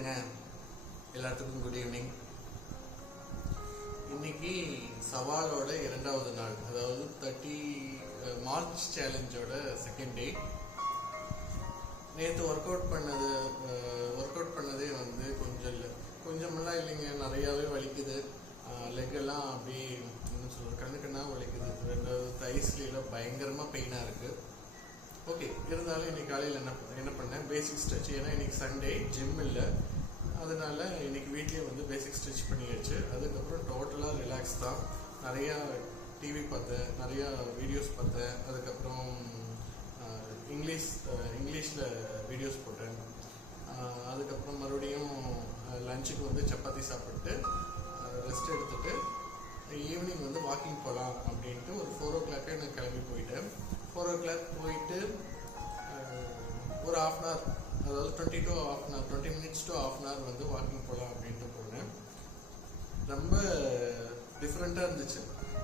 என்னங்க எல்லாத்துக்கும் good evening. இன்னைக்கு சவாலோட இரண்டாவது நாள், அதாவது 30 மார்ச் சேலஞ்சோட செகண்ட் டே. நேற்று ஒர்க் அவுட் பண்ணதே வந்து கொஞ்சமெல்லாம் இல்லைங்க, நிறையாவே வலிக்குது. லெக்கெல்லாம் அப்படியே என்ன சொல்கிறது, கண்ணுக்கண்ணா வலிக்குது. ரெண்டாவது தைஸ்லாம் பயங்கரமாக பெயினாக இருக்குது. ஓகே, இருந்தாலும் இன்னைக்கு காலையில் என்ன பண்ணேன், பேசிக் ஸ்ட்ரெச். ஏன்னா இன்னைக்கு சண்டே, ஜிம் இல்லை, அதனால இன்னைக்கு வீட்லேயே வந்து பேசிக் ஸ்ட்ரெச் பண்ணியாச்சு. அதுக்கப்புறம் டோட்டலாக ரிலாக்ஸ் தான். நிறையா டிவி பார்த்தேன், நிறையா வீடியோஸ் பார்த்தேன். அதுக்கப்புறம் இங்கிலீஷில் வீடியோஸ் போட்டேன். அதுக்கப்புறம் மறுபடியும் லஞ்சுக்கு வந்து சப்பாத்தி சாப்பிட்டு ரெஸ்ட் எடுத்துட்டு ஈவினிங் வந்து வாக்கிங் போகலாம் அப்படின்ட்டு ஒரு 4 o'clock எனக்கு கிளம்பி போயிட்டேன். 4 o'clock போயிட்டு ஒரு ½ hour, அதாவது 20 minutes to ½ hour வந்து வாக்கிங் போகலாம் அப்படின்ட்டு போனேன். ரொம்ப டிஃப்ரெண்ட்டாக இருந்துச்சு.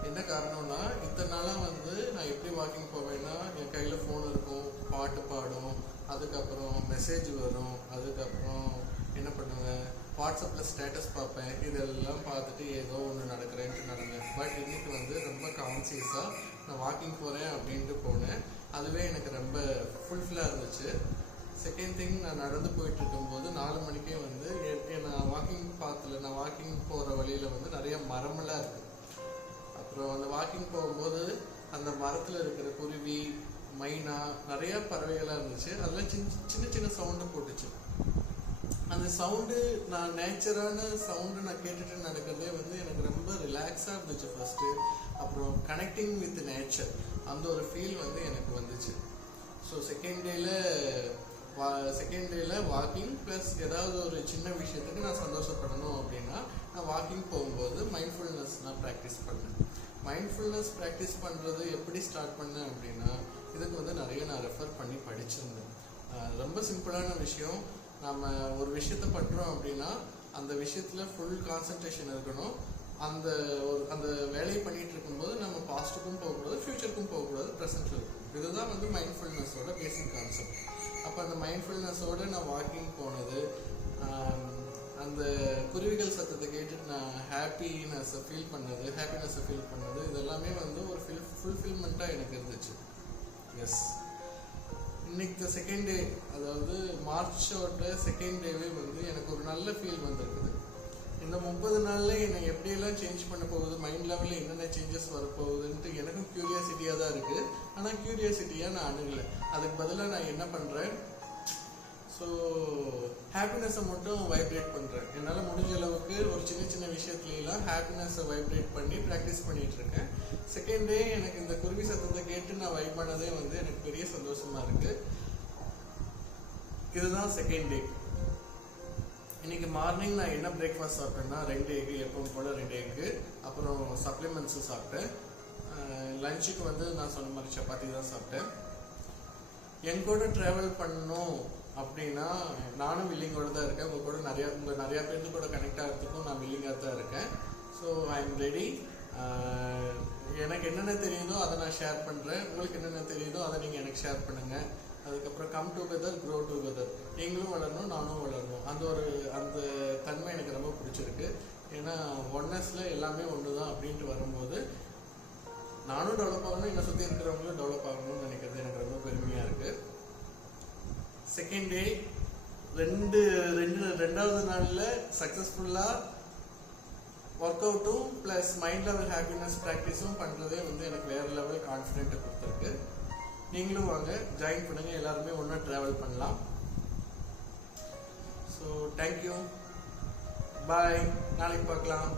என்ன காரணம்னா, இத்தனை நாளாக வந்து நான் எப்படி வாக்கிங் போவேன்னா, என் கையில் ஃபோன் இருக்கும், பாட்டு பாடும், அதுக்கப்புறம் மெசேஜ் வரும், அதுக்கப்புறம் என்ன பண்ணுவேன், வாட்ஸ்அப்பில் ஸ்டேட்டஸ் பார்ப்பேன். இதெல்லாம் பார்த்துட்டு ஏதோ ஒன்று நடக்கிறேன்ட்டு நடந்தேன். பட் இன்னைக்கு வந்து ரொம்ப கான்சியஸாக நான் வாக்கிங் போகிறேன் அப்படின்ட்டு போனேன். அதுவே எனக்கு ரொம்ப ஃபுல்ஃபில்லாக இருந்துச்சு. செகண்ட் திங், நான் நடந்து போயிட்டு இருக்கும்போது 4 மணிக்கே வந்து நான் வாக்கிங் போகிற வழியில் வந்து நிறைய மரமெல்லாம் இருக்குது. அப்புறம் அந்த வாக்கிங் போகும்போது அந்த மரத்தில் இருக்கிற குருவி, மைனா, நிறைய பறவைகளாக இருந்துச்சு. அதெல்லாம் சின்ன சின்ன சவுண்டு போட்டுச்சு. அந்த சவுண்டு, நான் நேச்சரான சவுண்டு நான் கேட்டுட்டு நடக்கிறதே வந்து எனக்கு ரொம்ப ரிலாக்ஸாக இருந்துச்சு ஃபர்ஸ்ட்டு. அப்புறம் கனெக்டிங் வித் நேச்சர், அந்த ஒரு ஃபீல் வந்து எனக்கு வந்துச்சு. ஸோ செகண்ட் டேல வாக்கிங் ப்ளஸ் ஏதாவது ஒரு சின்ன விஷயத்துக்கு நான் சந்தோஷப்படணும் அப்படின்னா, நான் வாக்கிங் போகும்போது மைண்ட்ஃபுல்னஸ் நான் ப்ராக்டிஸ் பண்ணேன். மைண்ட்ஃபுல்னஸ் ப்ராக்டிஸ் பண்ணுறது எப்படி ஸ்டார்ட் பண்ணேன் அப்படின்னா, இதுக்கு வந்து நிறைய நான் ரெஃபர் பண்ணி படிச்சிருந்தேன். ரொம்ப சிம்பிளான விஷயம். நம்ம ஒரு விஷயத்த பண்ணுறோம் அப்படின்னா அந்த விஷயத்தில் ஃபுல் கான்சன்ட்ரேஷன் இருக்கணும். அந்த வேலையை பண்ணிகிட்டு இருக்கும்போது நம்ம பாஸ்ட்டுக்கும் போகக்கூடாது, ஃப்யூச்சருக்கும் போகக்கூடாது, ப்ரெசென்ட்டில் இருக்கும். இதுதான் வந்து மைண்ட்ஃபுல்னஸோட பேசிக் கான்செப்ட். அப்போ அந்த மைண்ட்ஃபுல்னஸோடு நான் வாக்கிங் போனது, அந்த குருவிகள் சத்தத்தை கேட்டுட்டு நான் ஹாப்பினஸை ஃபீல் பண்ணது, இதெல்லாமே வந்து ஒரு ஃபுல்ஃபில்மெண்ட்டாக எனக்கு இருந்துச்சு. எஸ், இன்னைக்கு செகண்ட் டே, அதாவது மார்ச்சோட செகண்ட் டேவே வந்து எனக்கு ஒரு நல்ல ஃபீல் வந்திருக்குது. இந்த 30 நாளில் என்னை எப்படியெல்லாம் சேஞ்ச் பண்ண போகுது, மைண்ட் லெவலில் என்னென்ன சேஞ்சஸ் வரப்போகுதுன்ட்டு எனக்கும் க்யூரியாசிட்டியாக தான் இருக்குது. ஆனால் க்யூரியாசிட்டியாக நான் அணுகலை. அதுக்கு பதிலாக நான் என்ன பண்ணுறேன், ஸோ ஹாப்பினஸை மட்டும் வைப்ரேட் பண்ணுறேன். என்னால் முடிஞ்ச அளவுக்கு ஒரு சின்ன விஷயத்துலாம் ஹாப்பினஸை வைப்ரேட் பண்ணி ப்ராக்டிஸ் பண்ணிகிட்டு இருக்கேன். செகண்ட் டே எனக்கு இந்த குருவி சத்தத்தை கேட்டு நான் வைப் பண்ணதே வந்து எனக்கு பெரிய சந்தோஷமாக இருக்குது. இதுதான் செகண்ட் டே. இன்னைக்கு மார்னிங் நான் என்ன பிரேக்ஃபாஸ்ட் சாப்பிட்டேன்னா, 2 egg, எப்பவும் போல் 2 egg, அப்புறம் சப்ளிமெண்ட்ஸும் சாப்பிட்டேன். லஞ்சுக்கு வந்து நான் சொன்ன மாதிரி சப்பாத்தி தான் சாப்பிட்டேன். என் கூட ட்ராவல் பண்ணணும் அப்படின்னா நானும் வில்லிங்கோடு தான் இருக்கேன். உங்கள் நிறையா பேருக்கு கூட கனெக்ட் ஆகிறதுக்கும் நான் வில்லிங்காக தான் இருக்கேன். So I am ready. எனக்கு என்னென்ன தெரியுதோ அதை நான் ஷேர் பண்ணுறேன். உங்களுக்கு என்னென்ன தெரியுதோ அதை நீங்கள் எனக்கு ஷேர் பண்ணுங்கள். அதுக்கப்புறம் கம் டுகெதர், க்ரோ டுகெதர். நீங்களும் வளரணும், நானும் வளரணும். அந்த தன்மை எனக்கு ரொம்ப பிடிச்சிருக்கு. ஏன்னா ஒன்னஸில் எல்லாமே ஒன்று தான் அப்படின்ட்டு வரும்போது நானும் டெவலப் ஆகணும், என்னை சுற்றி இருக்கிறவங்களும் டெவலப் ஆகணும்னு நினைக்கிறது எனக்கு ரொம்ப பெருமையாக இருக்குது. செகண்ட் டே, ரெண்டாவது நாளில் சக்ஸஸ்ஃபுல்லாக ஒர்க் அவுட்டும் ப்ளஸ் மைண்ட் லெவல் ஹாப்பினஸ் ப்ராக்டிஸும் பண்ணுறதே வந்து எனக்கு வேறு லெவல் கான்ஃபிடென்ட்டை கொடுத்துருக்கு. நீங்களும் வாங்க, ஜாயின் பண்ணுங்கள், எல்லாருமே ஒன்றா ட்ராவல் பண்ணலாம். ஸோ தேங்க்யூ, பாய், நாளைக்கு பார்க்கலாம்.